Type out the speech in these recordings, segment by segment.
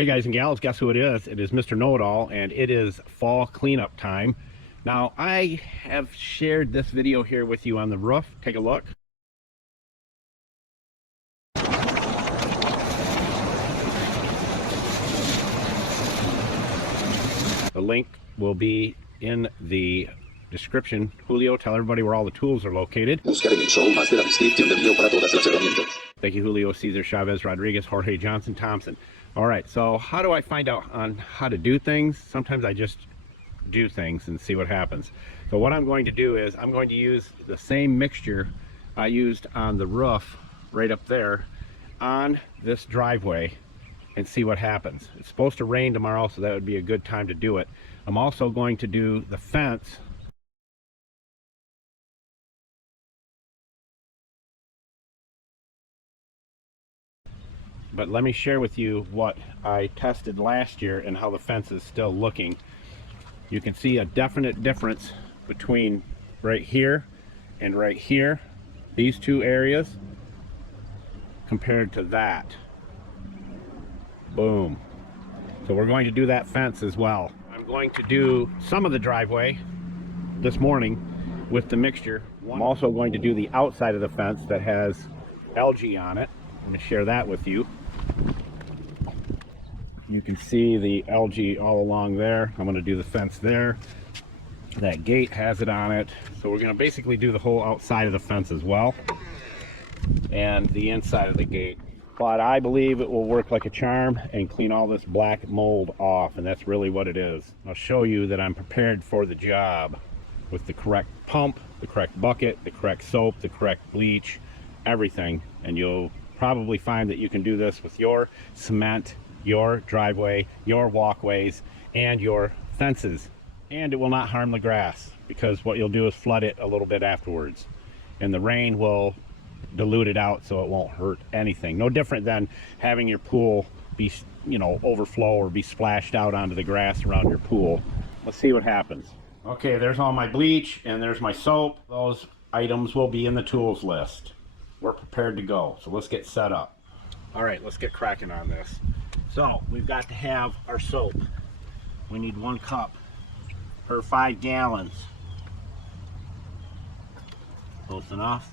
Hey guys and gals, guess who it is? It is Mr. Know-It-All, and it is fall cleanup time. Now, I have shared this video here with you on the roof. Take a look. The link will be in the description. Julio, tell everybody where all the tools are located. Buscar en el show más de la descripción del video para todas las herramientas. Thank you, Julio, Cesar, Chavez, Rodriguez, Jorge, Johnson, Thompson. All right, so how do I find out on how to do things? Sometimes I just do things and see what happens. So what I'm going to do is I'm going to use the same mixture I used on the roof right up there on this driveway and see what happens. It's supposed to rain tomorrow, so that would be a good time to do it. I'm also going to do the fence but let me share with you what I tested last year and how the fence is still looking. You can see a definite difference between right here and right here, these two areas, compared to that. Boom. So we're going to do that fence as well. I'm going to do some of the driveway this morning with the mixture. I'm also going to do the outside of the fence that has algae on it. I'm going to share that with you. You can see the algae all along there. I'm going to do the fence there. That gate has it on it. So we're going to basically do the whole outside of the fence as well, and the inside of the gate. But I believe it will work like a charm and clean all this black mold off, and that's really what it is. I'll show you that I'm prepared for the job with the correct pump, the correct bucket, the correct soap, the correct bleach, everything. And you'll probably find that you can do this with your cement, your driveway, your walkways, and your fences. And it will not harm the grass, because what you'll do is flood it a little bit afterwards, and the rain will dilute it out so it won't hurt anything. No different than having your pool be, overflow or be splashed out onto the grass around your pool. Let's see what happens. Okay, there's all my bleach and there's my soap. Those items will be in the tools list. We're prepared to go, so let's get set up. All right, let's get cracking on this. So we've got to have our soap. We need 1 cup per 5 gallons. Close enough.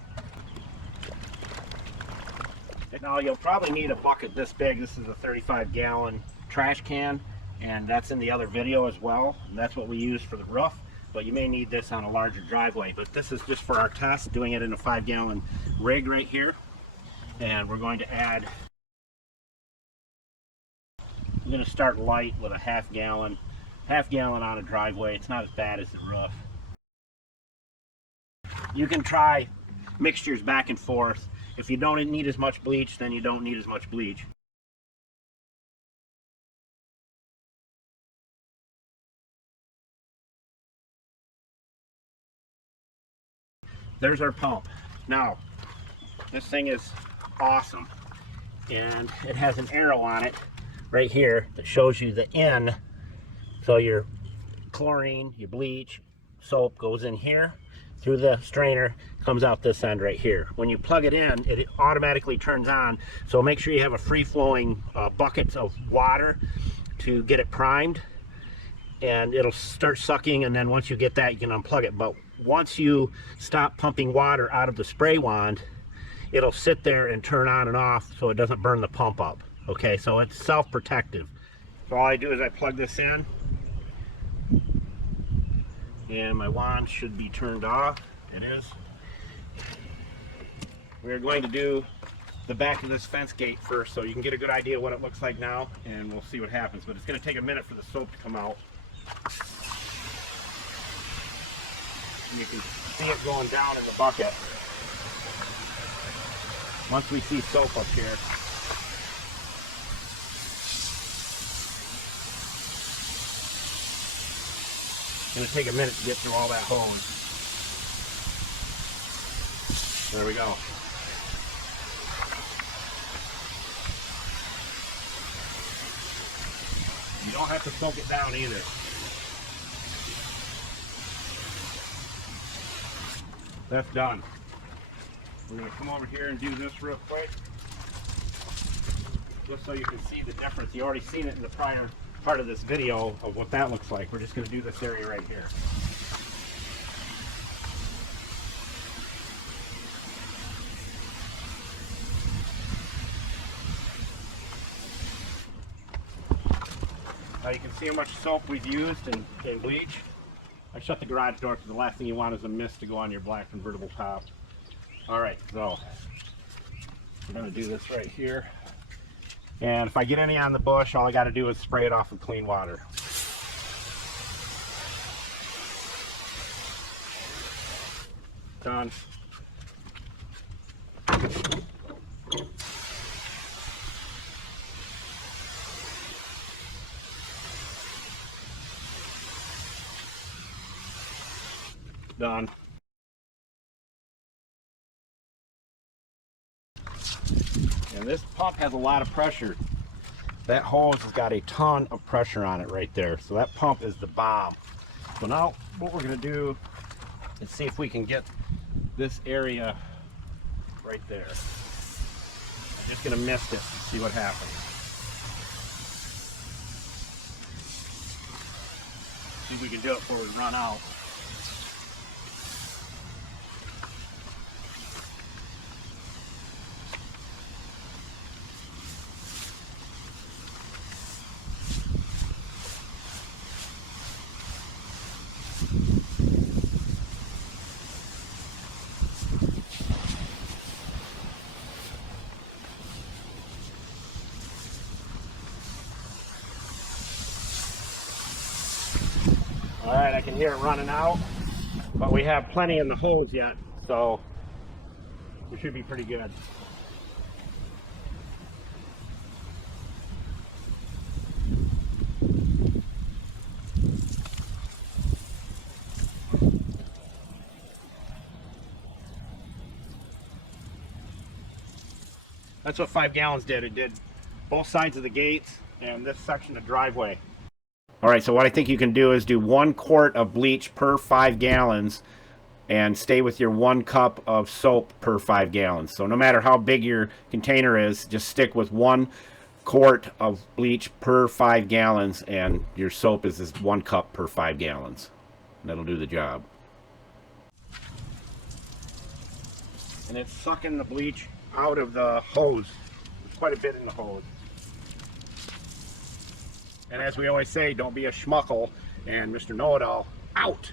Now you'll probably need a bucket this big. This is a 35-gallon trash can, and that's in the other video as well. And that's what we use for the roof, but you may need this on a larger driveway. But this is just for our test, doing it in a 5-gallon rig right here. And we're going to add, I'm going to start light with a half gallon on a driveway. It's not as bad as the roof. You can try mixtures back and forth. If you don't need as much bleach, then you don't need as much bleach. There's our pump. Now, this thing is awesome, and it has an arrow on it right here that shows you the in. So your chlorine, your bleach, soap goes in here through the strainer, comes out this end right here. When you plug it in, it automatically turns on. So make sure you have a free-flowing bucket of water to get it primed, and it'll start sucking. And then once you get that, you can unplug it. But once you stop pumping water out of the spray wand, it'll sit there and turn on and off so it doesn't burn the pump up. Okay, so it's self-protective. So all I do is I plug this in, and my wand should be turned off. It is. We're going to do the back of this fence gate first, so you can get a good idea what it looks like now, and we'll see what happens. But it's going to take a minute for the soap to come out. You can see it going down in the bucket. Once we see soap up here, it's going to take a minute to get through all that hose. There we go. You don't have to soak it down either. That's done. We're going to come over here and do this real quick. just so you can see the difference. You already seen it in the prior part of this video of what that looks like. We're just going to do this area right here. Now you can see how much soap we've used in bleach. I shut the garage door because the last thing you want is a mist to go on your black convertible top. Alright, so we're going to do this right here. And if I get any on the bush, all I got to do is spray it off with clean water. Done. Done. And this pump has a lot of pressure. That hose has got a ton of pressure on it right there. So that pump is the bomb. So now what we're going to do is see if we can get this area right there. I'm just going to mist it and see what happens. See if we can do it before we run out. All right, I can hear it running out, but we have plenty in the hose yet, so we should be pretty good. That's what 5 gallons did. It did both sides of the gates and this section of driveway. All right, so what I think you can do is do 1 quart of bleach per 5 gallons and stay with your 1 cup of soap per 5 gallons. So no matter how big your container is, just stick with 1 quart of bleach per 5 gallons and your soap is just 1 cup per 5 gallons. And that'll do the job. And it's sucking the bleach out of the hose. There's quite a bit in the hose. And as we always say, don't be a schmuckle, and Mr. Know-It-All out.